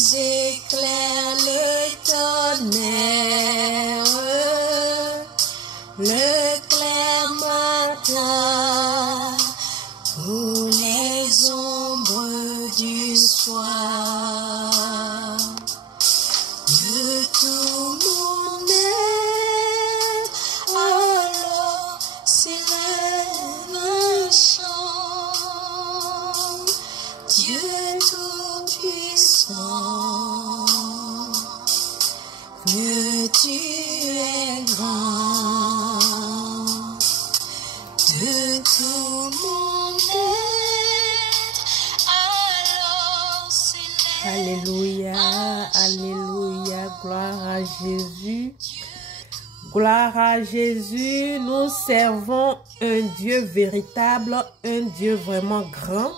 les éclairs, le tonnerre, le clair matin, ou les ombres du soir. De tout mon être, alors s'élève un chant. Dieu tout-puissant, que tu es grand. De tout mon être, alors s'élève. Alléluia, alléluia, gloire à Jésus. Gloire à Jésus, nous servons un Dieu véritable, un Dieu vraiment grand,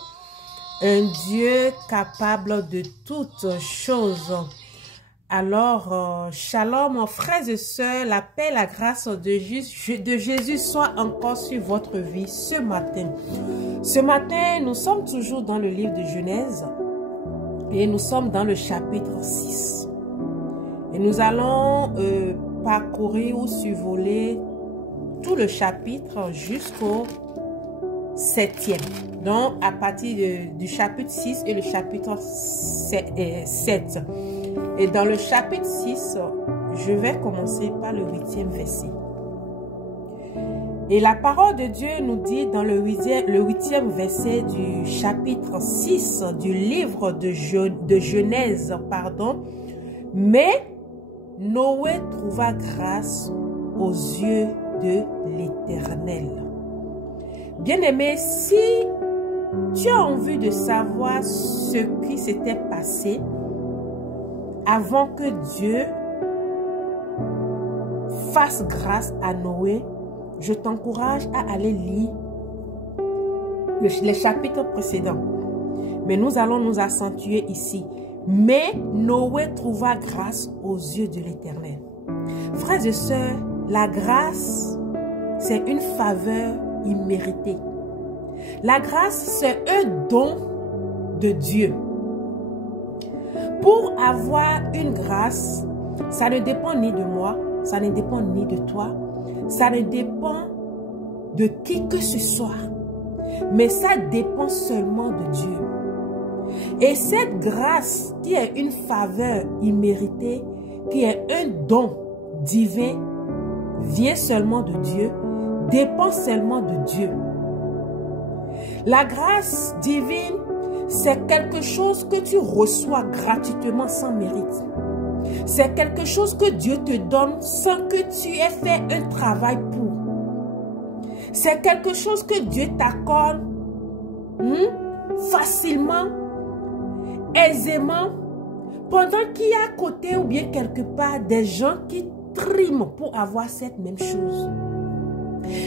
un Dieu capable de toutes choses. Alors, shalom, frères et sœurs, la paix, la grâce de Jésus soit encore sur votre vie ce matin. Ce matin, nous sommes toujours dans le livre de Genèse et nous sommes dans le chapitre 6. Et nous allons parcourir ou survoler tout le chapitre jusqu'au 7e. Donc, à partir du chapitre 6 et le chapitre 7. Et dans le chapitre 6, je vais commencer par le 8e verset. Et la parole de Dieu nous dit dans le 8e verset du chapitre 6 du livre de Genèse, mais Noé trouva grâce aux yeux de l'Éternel. Bien-aimé, si tu as envie de savoir ce qui s'était passé avant que Dieu fasse grâce à Noé, je t'encourage à aller lire les chapitres précédents. Mais nous allons nous accentuer ici. Mais Noé trouva grâce aux yeux de l'Éternel. Frères et sœurs, la grâce, c'est une faveur imméritée. La grâce, c'est un don de Dieu. Pour avoir une grâce, ça ne dépend ni de moi, ça ne dépend ni de toi, ça ne dépend de qui que ce soit, mais ça dépend seulement de Dieu. Et cette grâce qui est une faveur imméritée, qui est un don divin, vient seulement de Dieu, dépend seulement de Dieu. La grâce divine, c'est quelque chose que tu reçois gratuitement sans mérite. C'est quelque chose que Dieu te donne sans que tu aies fait un travail pour. C'est quelque chose que Dieu t'accorde facilement, aisément, pendant qu'il y a à côté ou bien quelque part des gens qui triment pour avoir cette même chose.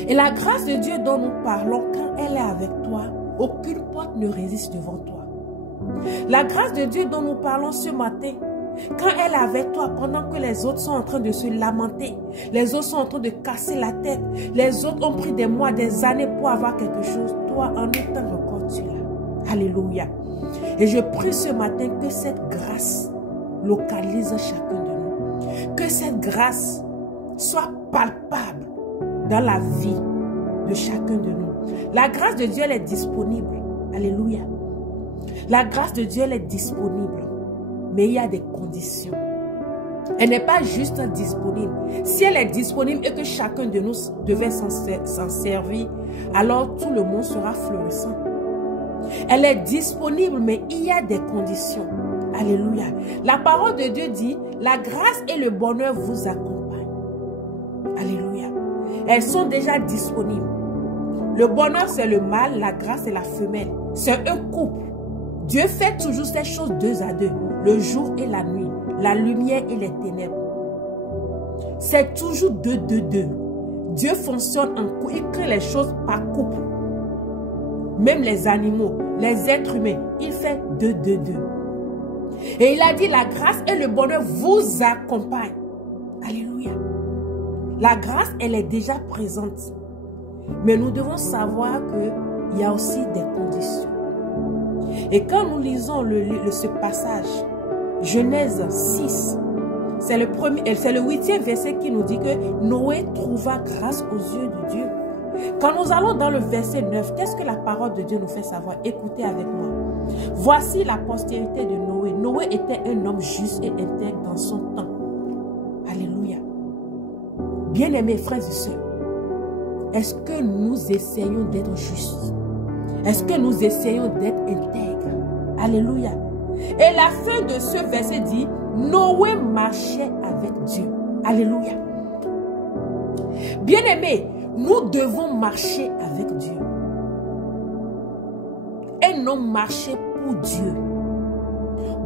Et la grâce de Dieu dont nous parlons, quand elle est avec toi, aucune porte ne résiste devant toi. La grâce de Dieu dont nous parlons ce matin, quand elle est avec toi, pendant que les autres sont en train de se lamenter, les autres sont en train de casser la tête, les autres ont pris des mois, des années pour avoir quelque chose, toi, en étant encore, tu l'as. Alléluia. Et je prie ce matin que cette grâce localise chacun de nous. Que cette grâce soit palpable dans la vie de chacun de nous. La grâce de Dieu, elle est disponible. Alléluia. La grâce de Dieu, elle est disponible. Mais il y a des conditions. Elle n'est pas juste disponible. Si elle est disponible et que chacun de nous devait s'en servir, alors tout le monde sera florissant. Elle est disponible, mais il y a des conditions. Alléluia. La parole de Dieu dit, la grâce et le bonheur vous accompagnent. Alléluia. Elles sont déjà disponibles. Le bonheur, c'est le mâle, la grâce, c'est la femelle. C'est un couple. Dieu fait toujours ces choses deux à deux, le jour et la nuit, la lumière et les ténèbres. C'est toujours deux. Dieu fonctionne en couple, il crée les choses par couple. Même les animaux, les êtres humains, il fait deux. Et il a dit, la grâce et le bonheur vous accompagnent. Alléluia. La grâce, elle est déjà présente. Mais nous devons savoir qu'il y a aussi des conditions. Et quand nous lisons ce passage, Genèse 6. C'est le 8e verset qui nous dit que Noé trouva grâce aux yeux de Dieu. Quand nous allons dans le verset 9, qu'est-ce que la parole de Dieu nous fait savoir? Écoutez avec moi. Voici la postérité de Noé. Noé était un homme juste et intègre dans son temps. Alléluia. Bien-aimés frères et sœurs, est-ce que nous essayons d'être justes? Est-ce que nous essayons d'être intègres? Alléluia. Et la fin de ce verset dit, Noé marchait avec Dieu. Alléluia. Bien-aimés, nous devons marcher avec Dieu. Et non marcher pour Dieu.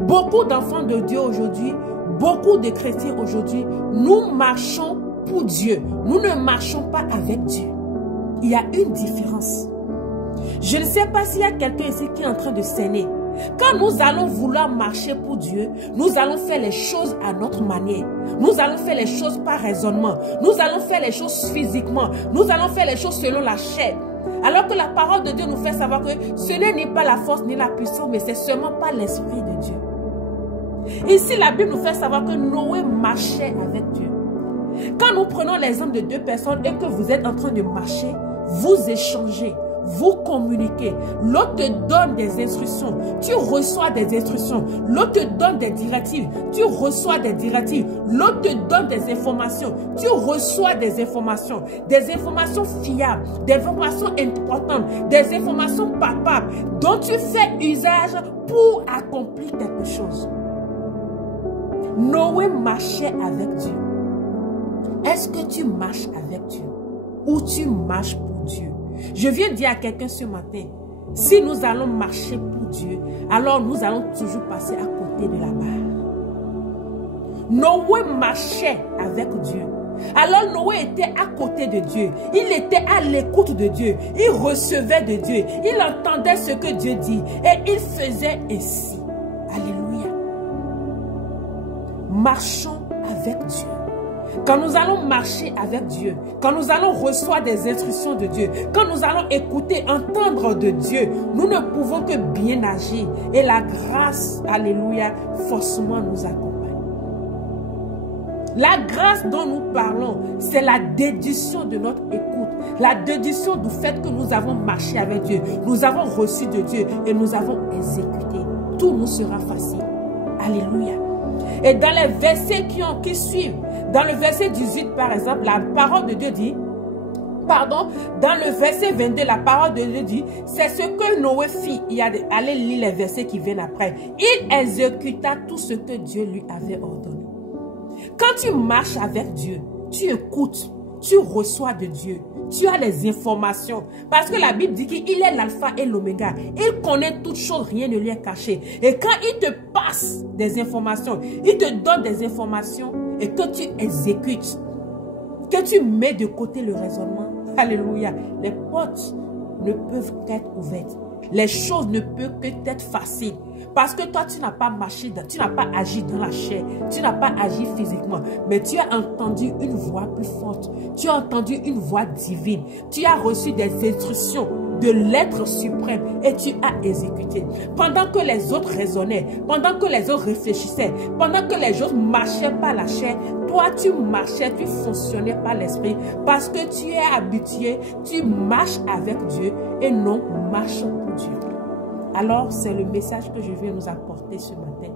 Beaucoup d'enfants de Dieu aujourd'hui, beaucoup de chrétiens aujourd'hui, nous marchons pour Dieu. Nous ne marchons pas avec Dieu. Il y a une différence. Je ne sais pas s'il y a quelqu'un ici qui est en train de s'aîner. Quand nous allons vouloir marcher pour Dieu, nous allons faire les choses à notre manière. Nous allons faire les choses par raisonnement. Nous allons faire les choses physiquement. Nous allons faire les choses selon la chair. Alors que la parole de Dieu nous fait savoir que ce n'est ni pas la force ni la puissance, mais c'est seulement par l'Esprit de Dieu. Ici, la Bible nous fait savoir que Noé marchait avec Dieu. Quand nous prenons l'exemple de deux personnes et que vous êtes en train de marcher, vous échangez. Vous communiquez. L'autre te donne des instructions. Tu reçois des instructions. L'autre te donne des directives. Tu reçois des directives. L'autre te donne des informations. Tu reçois des informations. Des informations fiables. Des informations importantes. Des informations palpables dont tu fais usage pour accomplir quelque chose. Noé marchait avec Dieu. Est-ce que tu marches avec Dieu? Ou tu marches pour Dieu? Je viens dire à quelqu'un ce matin, si nous allons marcher pour Dieu, alors nous allons toujours passer à côté de la barre. Noé marchait avec Dieu. Alors Noé était à côté de Dieu. Il était à l'écoute de Dieu. Il recevait de Dieu. Il entendait ce que Dieu dit. Et il faisait ainsi. Alléluia. Marchons avec Dieu. Quand nous allons marcher avec Dieu, quand nous allons recevoir des instructions de Dieu, quand nous allons écouter, entendre de Dieu, nous ne pouvons que bien agir. Et la grâce, alléluia, forcément nous accompagne. La grâce dont nous parlons, c'est la déduction de notre écoute. La déduction du fait que nous avons marché avec Dieu. Nous avons reçu de Dieu et nous avons exécuté. Tout nous sera facile. Alléluia. Et dans les versets qui suivent, dans le verset 18 par exemple, la parole de Dieu dit, dans le verset 22, la parole de Dieu dit, c'est ce que Noé fit. Allez lire les versets qui viennent après. Il exécuta tout ce que Dieu lui avait ordonné. Quand tu marches avec Dieu, tu écoutes, tu reçois de Dieu. Tu as les informations. Parce que la Bible dit qu'il est l'alpha et l'oméga. Il connaît toutes choses, rien ne lui est caché. Et quand il te passe des informations, il te donne des informations et que tu exécutes, que tu mets de côté le raisonnement, alléluia, les portes ne peuvent qu'être ouvertes. Les choses ne peuvent que être faciles. Parce que toi, tu n'as pas marché, tu n'as pas agi dans la chair, tu n'as pas agi physiquement, mais tu as entendu une voix plus forte, tu as entendu une voix divine, tu as reçu des instructions de l'être suprême et tu as exécuté. Pendant que les autres raisonnaient, pendant que les autres réfléchissaient, pendant que les autres marchaient par la chair, toi tu marchais, tu fonctionnais par l'esprit parce que tu es habitué, tu marches avec Dieu et non marche pour Dieu. Alors, c'est le message que je viens nous apporter ce matin.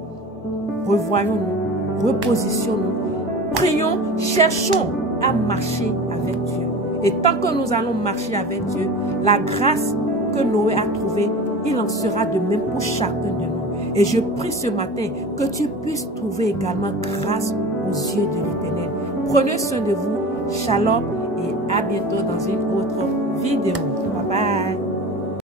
Revoyons-nous, repositionnons-nous, prions, cherchons à marcher avec Dieu. Et tant que nous allons marcher avec Dieu, la grâce que Noé a trouvée, il en sera de même pour chacun de nous. Et je prie ce matin que tu puisses trouver également grâce aux yeux de l'Éternel. Prenez soin de vous. Shalom et à bientôt dans une autre vidéo. Bye bye.